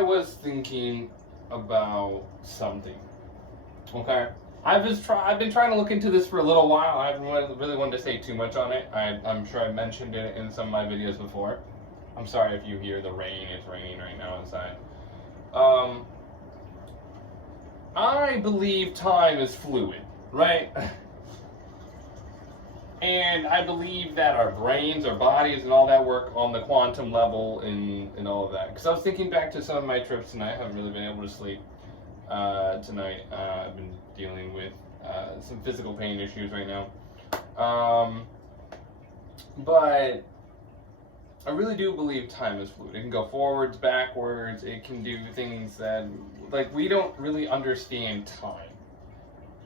I was thinking about something. Okay. I've been trying to look into this for a little while. I haven't really wanted to say too much on it. I'm sure I mentioned it in some of my videos before. I'm sorry if you hear the rain. It's raining right now inside. I believe time is fluid, right? And I believe that our brains, our bodies, and all that work on the quantum level and all of that. Because I was thinking back to some of my trips tonight. I haven't really been able to sleep tonight. I've been dealing with some physical pain issues right now. But I really do believe time is fluid. It can go forwards, backwards. It can do things that, like, we don't really understand time.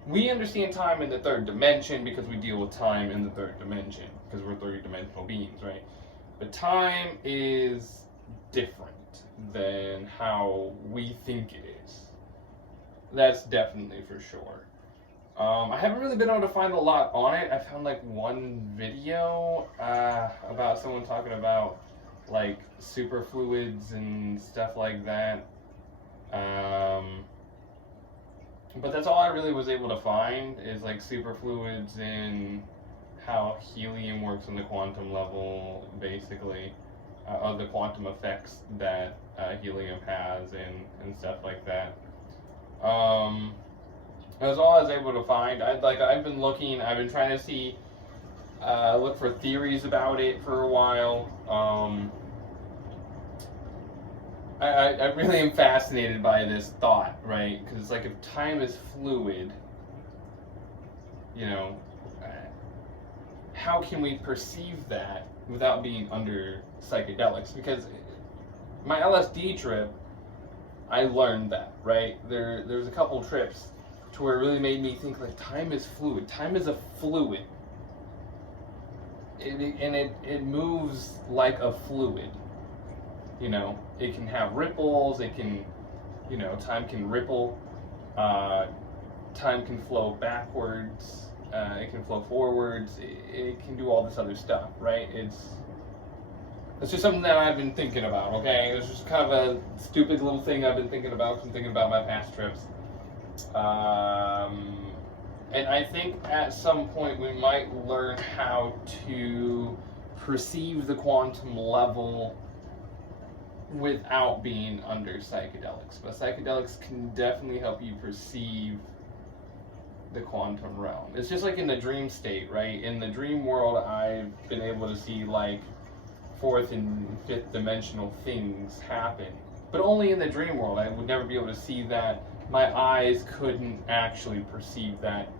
We understand time in the third dimension because we deal with time in the third dimension because we're three-dimensional beings, right? But time is different than how we think it is. That's definitely for sure. I haven't really been able to find a lot on it. I found like one video about someone talking about like superfluids and stuff like that. But that's all I really was able to find is like superfluids and how helium works on the quantum level, basically, of the quantum effects that helium has and stuff like that. That's all I was able to find. I've been looking. I've been trying to see, look for theories about it for a while. I really am fascinated by this thought, right? Because it's like if time is fluid, you know, how can we perceive that without being under psychedelics? Because my LSD trip, I learned that, right? There's a couple trips to where it really made me think like time is fluid. Time is a fluid. It moves like a fluid. You know, it can have ripples, it can, you know, time can ripple, time can flow backwards, it can flow forwards, it can do all this other stuff, right? It's just something that I've been thinking about, okay? It's just kind of a stupid little thing I've been thinking about. I'm thinking about my past trips. And I think at some point we might learn how to perceive the quantum level without being under psychedelics. But psychedelics can definitely help you perceive the quantum realm. It's just like in the dream state, right? In the dream world, I've been able to see like fourth and fifth dimensional things happen. But only in the dream world. I would never be able to see that. My eyes couldn't actually perceive that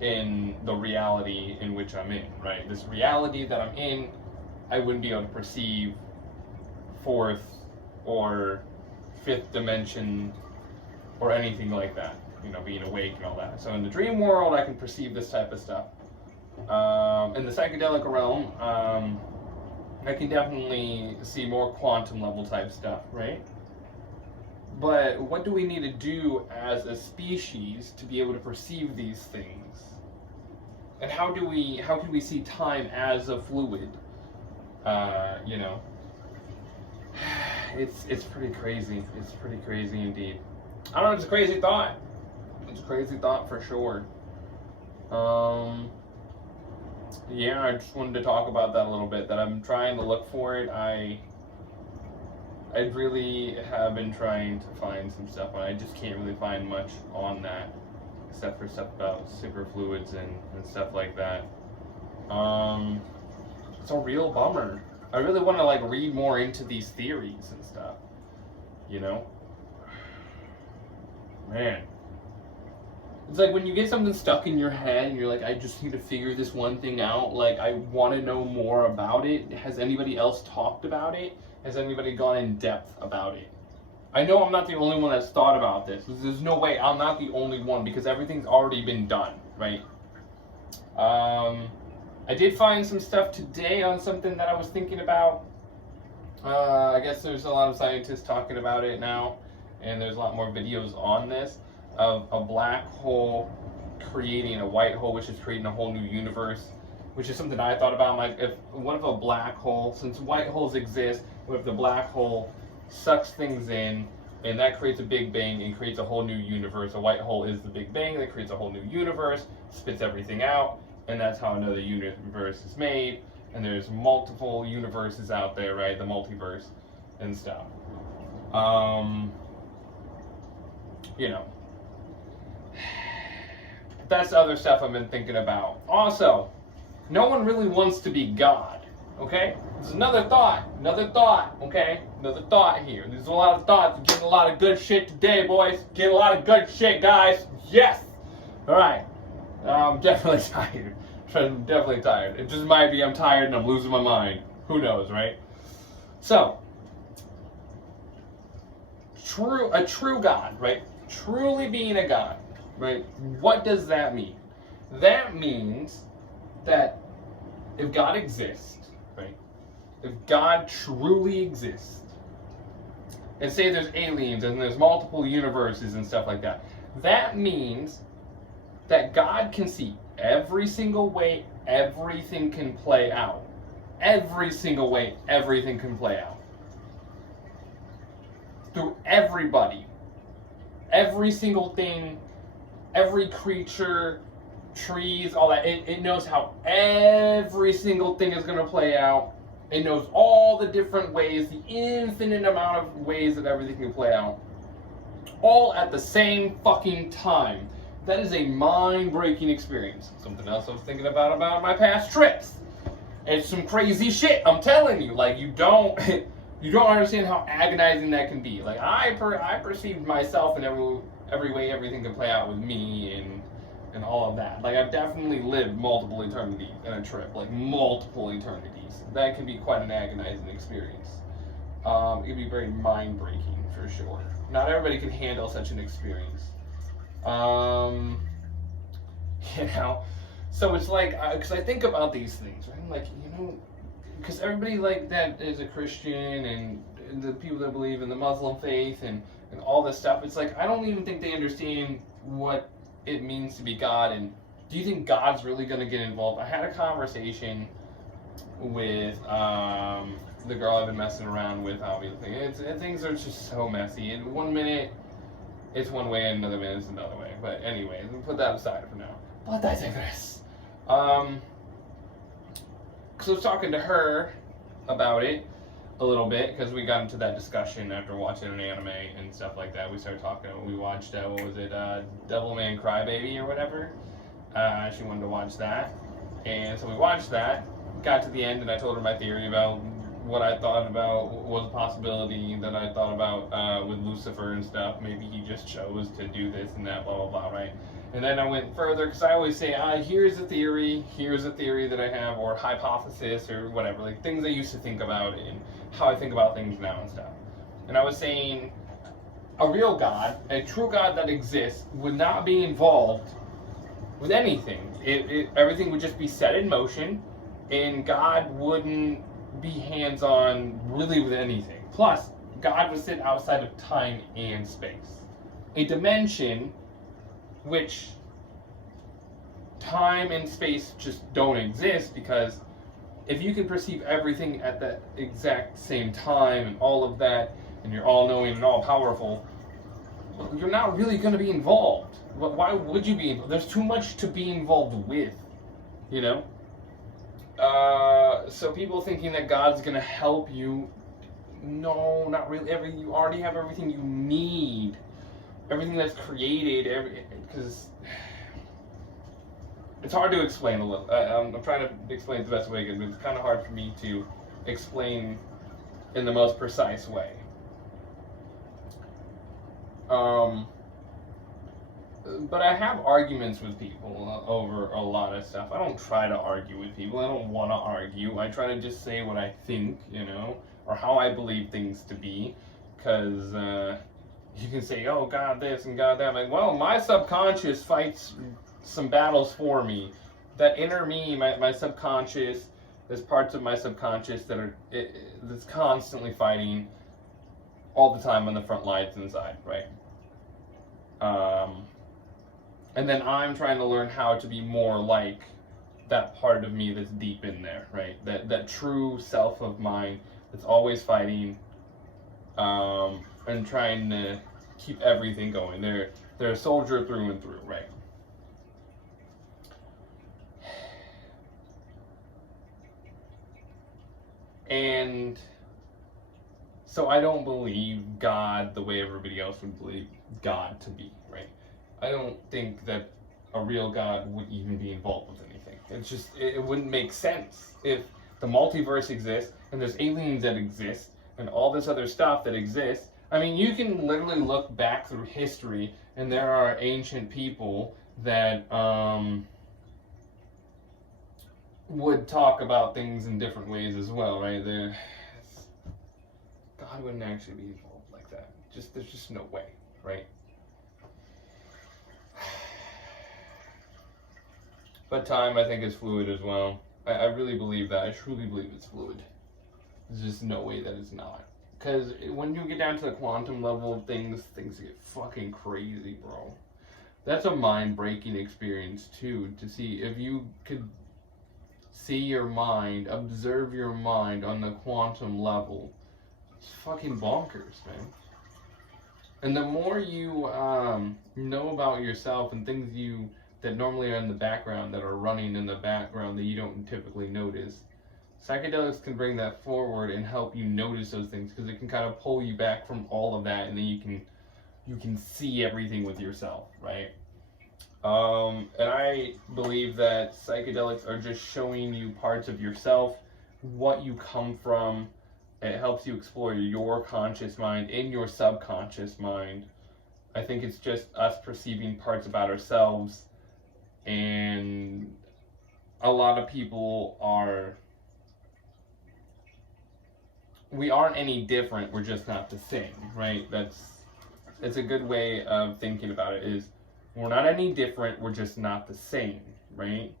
in the reality in which I'm in, right? This reality that I'm in, I wouldn't be able to perceive fourth or fifth dimension or anything like that, you know, being awake and all that. So in the dream world, I can perceive this type of stuff. In the psychedelic realm, I can definitely see more quantum level type stuff, right? But what do we need to do as a species to be able to perceive these things? And how can we see time as a fluid? You know, it's pretty crazy. It's pretty crazy indeed. I don't know, it's a crazy thought. It's a crazy thought for sure. Yeah, I just wanted to talk about that a little bit, that I'm trying to look for it. I really have been trying to find some stuff, and I just can't really find much on that, except for stuff about superfluids and stuff like that. It's a real bummer. I really want to like read more into these theories and stuff, you know? Man. It's like when you get something stuck in your head and you're like, I just need to figure this one thing out. Like, I want to know more about it. Has anybody else talked about it? Has anybody gone in depth about it? I know I'm not the only one that's thought about this. There's no way I'm not the only one because everything's already been done, right? I did find some stuff today on something that I was thinking about. I guess there's a lot of scientists talking about it now, and there's a lot more videos on this of a black hole creating a white hole, which is creating a whole new universe, which is something I thought about. Like, what if a black hole, since white holes exist, what if the black hole sucks things in, and that creates a big bang and creates a whole new universe. A white hole is the big bang that creates a whole new universe, spits everything out, and that's how another universe is made. And there's multiple universes out there, right? The multiverse and stuff. You know, that's the other stuff I've been thinking about. Also, no one really wants to be God, okay? There's another thought, okay? Another thought here. There's a lot of thoughts. We're getting a lot of good shit today, boys. Getting a lot of good shit, guys. Yes! Alright. I'm definitely tired. I'm definitely tired. It just might be I'm tired and I'm losing my mind. Who knows, right? So, a true God, right? Truly being a God, right? What does that mean? That means that if God exists, right? If God truly exists, and say there's aliens and there's multiple universes and stuff like that, that means that God can see every single way everything can play out. Every single way everything can play out. Through everybody. Every single thing, every creature, trees, all that. It knows how every single thing is going to play out. It knows all the different ways, the infinite amount of ways that everything can play out. All at the same fucking time. That is a mind-breaking experience. Something else I was thinking about my past trips. It's some crazy shit, I'm telling you. Like, you don't understand how agonizing that can be. Like, I perceived myself in every way everything can play out with me and all of that. Like, I've definitely lived multiple eternities in a trip. Like, multiple eternities. That can be quite an agonizing experience. It can be very mind-breaking, for sure. Not everybody can handle such an experience. You know, so it's like, because I think about these things, right? Like, you know, because everybody like that is a Christian, and the people that believe in the Muslim faith and all this stuff, it's like, I don't even think they understand what it means to be God. And do you think God's really going to get involved? I had a conversation with the girl I've been messing around with, obviously. Things are just so messy. And 1 minute it's one way, and another minute it's another way. But anyway, we'll put that aside for now. But I digress. Because I was talking to her about it a little bit, because we got into that discussion after watching an anime and stuff like that. We started talking. We watched, what was it, Devilman Crybaby or whatever. She wanted to watch that. And so we watched that, got to the end, and I told her my theory about what I thought about was a possibility that I thought about with Lucifer and stuff. Maybe he just chose to do this and that, blah, blah, blah, right? And then I went further, because I always say, here's a theory that I have, or hypothesis, or whatever, like things I used to think about and how I think about things now and stuff. And I was saying, a real God, a true God that exists, would not be involved with anything. Everything would just be set in motion, and God wouldn't be hands-on really with anything. Plus, God would sit outside of time and space. A dimension which time and space just don't exist, because if you can perceive everything at the exact same time and all of that, and you're all-knowing and all-powerful, you're not really going to be involved. Why would you be involved? There's too much to be involved with, you know? So people thinking that God's going to help you, no, not really. You already have everything you need. Everything that's created, because it's hard to explain a little. I'm trying to explain it the best way I can, but it's kind of hard for me to explain in the most precise way. But I have arguments with people over a lot of stuff. I don't try to argue with people. I don't want to argue. I try to just say what I think, you know, or how I believe things to be. Because you can say, oh, God this and God that. I'm like, well, my subconscious fights some battles for me. That inner me, my subconscious, there's parts of my subconscious that are that's constantly fighting all the time on the front lines inside, right? And then I'm trying to learn how to be more like that part of me that's deep in there, right? That true self of mine that's always fighting and trying to keep everything going. They're a soldier through and through, right? And so I don't believe God the way everybody else would believe God to be, right? I don't think that a real God would even be involved with anything. It's just, it wouldn't make sense if the multiverse exists and there's aliens that exist and all this other stuff that exists. I mean, you can literally look back through history and there are ancient people that would talk about things in different ways as well, right? God wouldn't actually be involved like that. There's just no way, right? But time, I think, is fluid as well. I really believe that. I truly believe it's fluid. There's just no way that it's not. Because when you get down to the quantum level of things get fucking crazy, bro. That's a mind-breaking experience, too, to see if you could see your mind, observe your mind on the quantum level. It's fucking bonkers, man. And the more you know about yourself and things that normally are in the background, that are running in the background that you don't typically notice, psychedelics can bring that forward and help you notice those things, because it can kind of pull you back from all of that, and then you can see everything with yourself, right? And I believe that psychedelics are just showing you parts of yourself, what you come from. It helps you explore your conscious mind and your subconscious mind. I think it's just us perceiving parts about ourselves, and a lot of people we aren't any different, we're just not the same, right? It's a good way of thinking about it, is we're not any different, we're just not the same, right?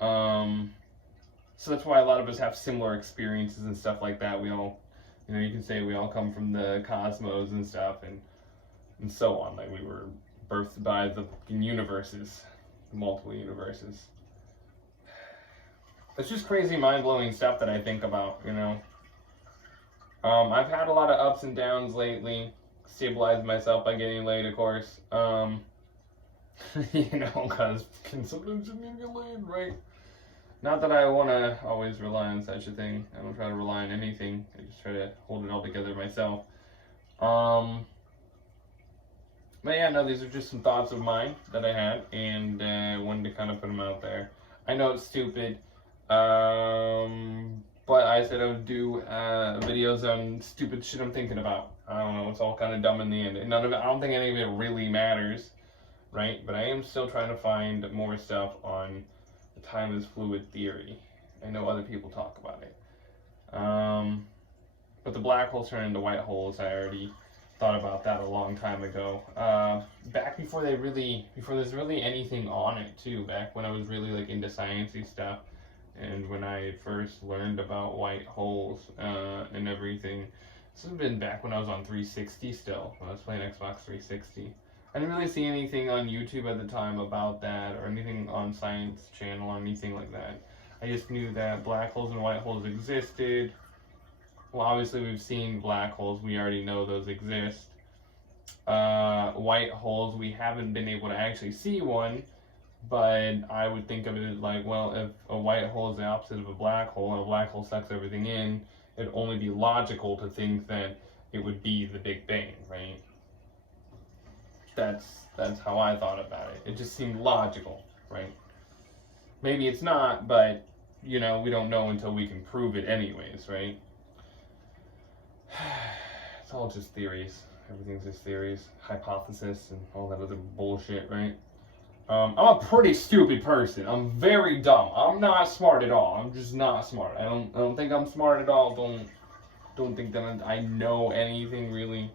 So that's why a lot of us have similar experiences and stuff like that. We all, you can say we all come from the cosmos and stuff, and so on. Like, we were birthed by the universes, multiple universes. It's just crazy, mind-blowing stuff that I think about, I've had a lot of ups and downs lately. Stabilized myself by getting laid, of course. Because sometimes you need to get laid, right? Not that I want to always rely on such a thing. I don't try to rely on anything. I just try to hold it all together myself. But yeah, no, these are just some thoughts of mine that I had, and wanted to kind of put them out there. I know it's stupid, but I said I would do videos on stupid shit I'm thinking about. I don't know, it's all kind of dumb in the end. And I don't think any of it really matters, right? But I am still trying to find more stuff on the time is fluid theory. I know other people talk about it. But the black holes turn into white holes, I already thought about that a long time ago. Back before there's really anything on it too, back when I was really like into sciencey stuff, and when I first learned about white holes and everything. This has been back when I was on 360 still, when I was playing Xbox 360. I didn't really see anything on YouTube at the time about that, or anything on Science Channel or anything like that. I just knew that black holes and white holes existed. Well, obviously we've seen black holes, we already know those exist. White holes, we haven't been able to actually see one, but I would think of it like, well, if a white hole is the opposite of a black hole, and a black hole sucks everything in, it'd only be logical to think that it would be the Big Bang, right? That's how I thought about it. It just seemed logical, right? Maybe it's not, but, we don't know until we can prove it anyways, right? It's all just theories. Everything's just theories, hypothesis, and all that other bullshit, right? I'm a pretty stupid person. I'm very dumb. I'm not smart at all. I'm just not smart. I don't think I'm smart at all. Don't think that I know anything really.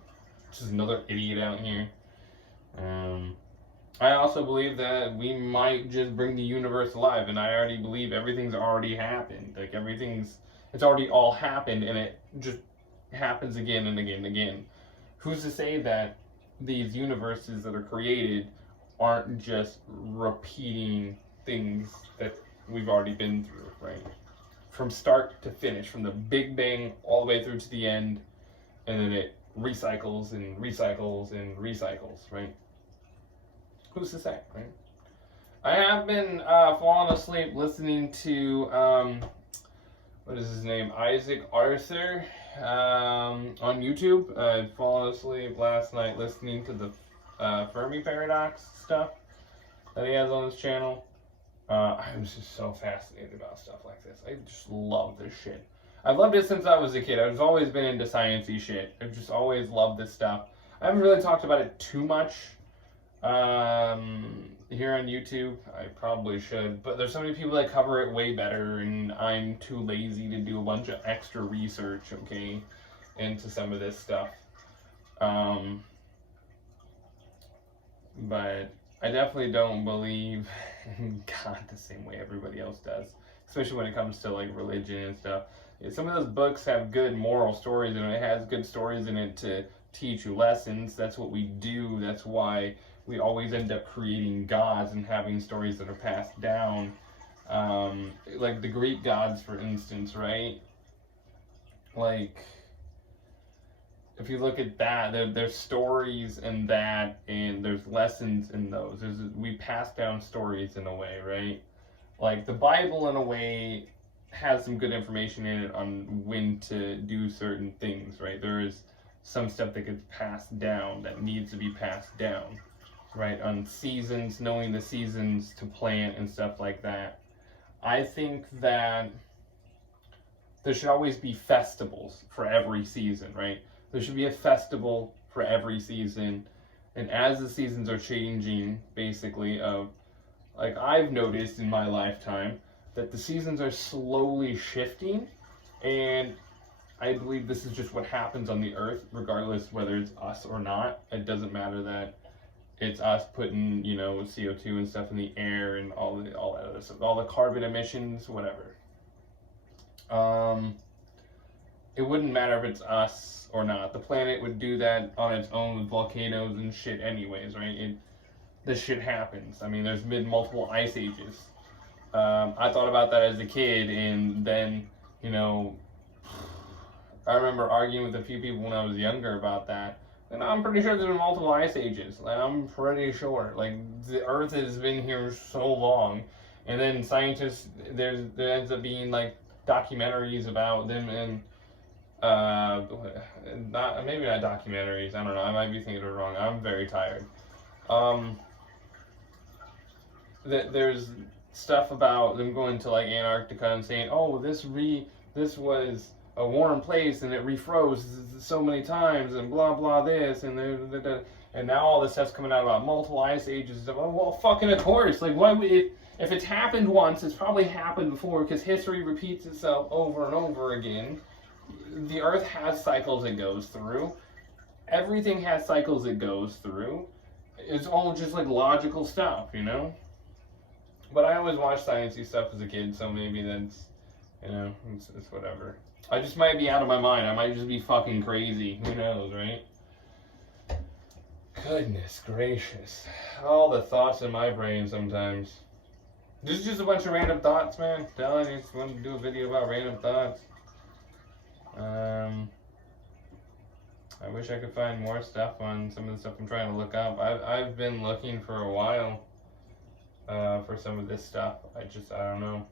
Just another idiot out here. I also believe that we might just bring the universe alive, and I already believe everything's already happened. Like, it's already all happened, and it just happens again and again and again. Who's to say that these universes that are created aren't just repeating things that we've already been through, right? From start to finish, from the Big Bang all the way through to the end, and then it recycles and recycles and recycles, right? Who's to say, right? I have been falling asleep listening to what is his name? Isaac Arthur on YouTube. I'd fallen asleep last night listening to the Fermi Paradox stuff that he has on his channel. I'm just so fascinated about stuff like this. I just love this shit. I've loved it since I was a kid. I've always been into sciencey shit. I've just always loved this stuff. I haven't really talked about it too much here on YouTube. I probably should, but there's so many people that cover it way better, and I'm too lazy to do a bunch of extra research, okay, into some of this stuff. But I definitely don't believe in God the same way everybody else does, especially when it comes to like religion and stuff. Yeah, some of those books have good moral stories, and it has good stories in it to teach you lessons. That's what we do. That's why we always end up creating gods and having stories that are passed down. Like the Greek gods, for instance, right? Like, if you look at that, there's stories in that, and there's lessons in those. We pass down stories in a way, right? Like the Bible, in a way, has some good information in it on when to do certain things, right? There is some stuff that gets passed down that needs to be passed down, right? On seasons, knowing the seasons to plant and stuff like that. I think that there should always be festivals for every season, right? There should be a festival for every season. And as the seasons are changing, basically, like I've noticed in my lifetime, that the seasons are slowly shifting, and I believe this is just what happens on the earth, regardless whether it's us or not. It doesn't matter that it's us putting, you know, CO2 and stuff in the air and all that other stuff, all the carbon emissions, whatever. It wouldn't matter if it's us or not. The planet would do that on its own with volcanoes and shit anyways, right? This shit happens. I mean, there's been multiple ice ages. I thought about that as a kid, and then, you know, I remember arguing with a few people when I was younger about that. And I'm pretty sure there's been multiple ice ages. Like, I'm pretty sure. Like, the Earth has been here so long. And then scientists, there ends up being, like, documentaries about them, and maybe not documentaries. I don't know. I might be thinking it wrong. I'm very tired. There's stuff about them going to like Antarctica and saying, "Oh, this was a warm place and it refroze so many times and blah blah this and and now all this stuff's coming out about multiple ice ages." And stuff. Oh, well, fucking of course. Like, why would it? If it's happened once, it's probably happened before, because history repeats itself over and over again. The Earth has cycles it goes through. Everything has cycles it goes through. It's all just like logical stuff, you know? But I always watched sciencey stuff as a kid, so maybe that's, you know, it's whatever. I just might be out of my mind. I might just be fucking crazy. Who knows, right? Goodness gracious. All the thoughts in my brain sometimes. This is just a bunch of random thoughts, man. I'm telling you, I just wanted to do a video about random thoughts. I wish I could find more stuff on some of the stuff I'm trying to look up. I've been looking for a while for some of this stuff. I don't know.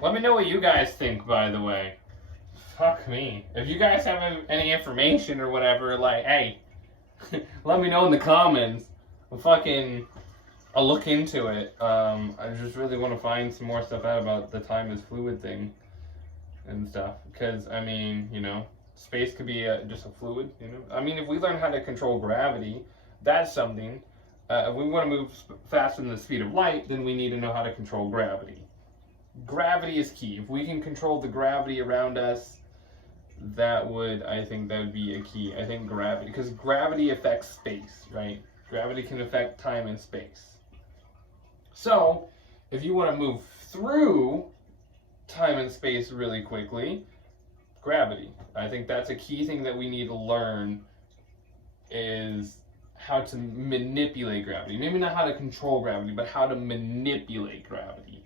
Let me know what you guys think, by the way. Fuck me. If you guys have any information or whatever, like, hey, let me know in the comments. I'll look into it. I just really want to find some more stuff out about the time is fluid thing and stuff. Because, I mean, you know, space could be just a fluid, you know. I mean, if we learn how to control gravity, that's something. If we want to move faster than the speed of light, then we need to know how to control gravity. Gravity is key. If we can control the gravity around us, I think that would be a key. I think gravity, because gravity affects space, right? Gravity can affect time and space. So, if you want to move through time and space really quickly, gravity. I think that's a key thing that we need to learn, is how to manipulate gravity. Maybe not how to control gravity, but how to manipulate gravity.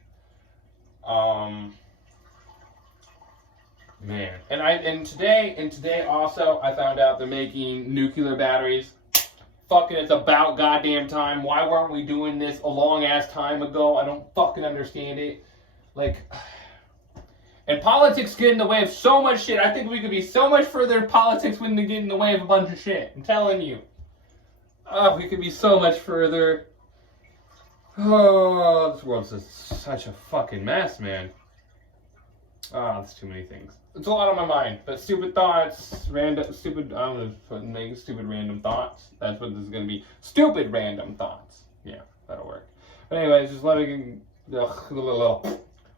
man. And today also I found out they're making nuclear batteries. Fucking, it's about goddamn time. Why weren't we doing this a long ass time ago? I don't fucking understand it. Like, and politics get in the way of so much shit. I think we could be so much further in politics when they get in the way of a bunch of shit. I'm telling you. We could be so much further. Oh, this world's just such a fucking mess, man. That's too many things. It's a lot on my mind. But stupid thoughts, stupid random thoughts. That's what this is gonna be. Stupid random thoughts. Yeah, that'll work. But anyways, just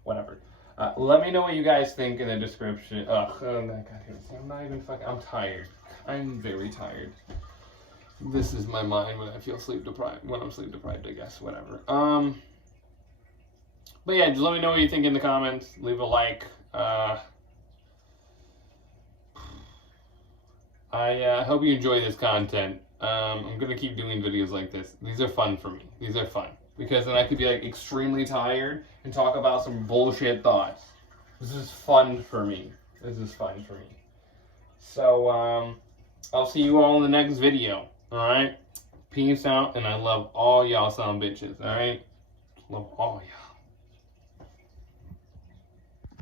whatever. Let me know what you guys think in the description. I'm not even fucking. I'm tired. I'm very tired. This is my mind when I feel sleep deprived. When I'm sleep deprived, I guess. Whatever. But yeah, just let me know what you think in the comments. Leave a like. I hope you enjoy this content. I'm gonna keep doing videos like this. These are fun for me. These are fun. Because then I could be like extremely tired and talk about some bullshit thoughts. This is fun for me. So, I'll see you all in the next video. Alright? Peace out, and I love all y'all son bitches. Alright? Love all y'all.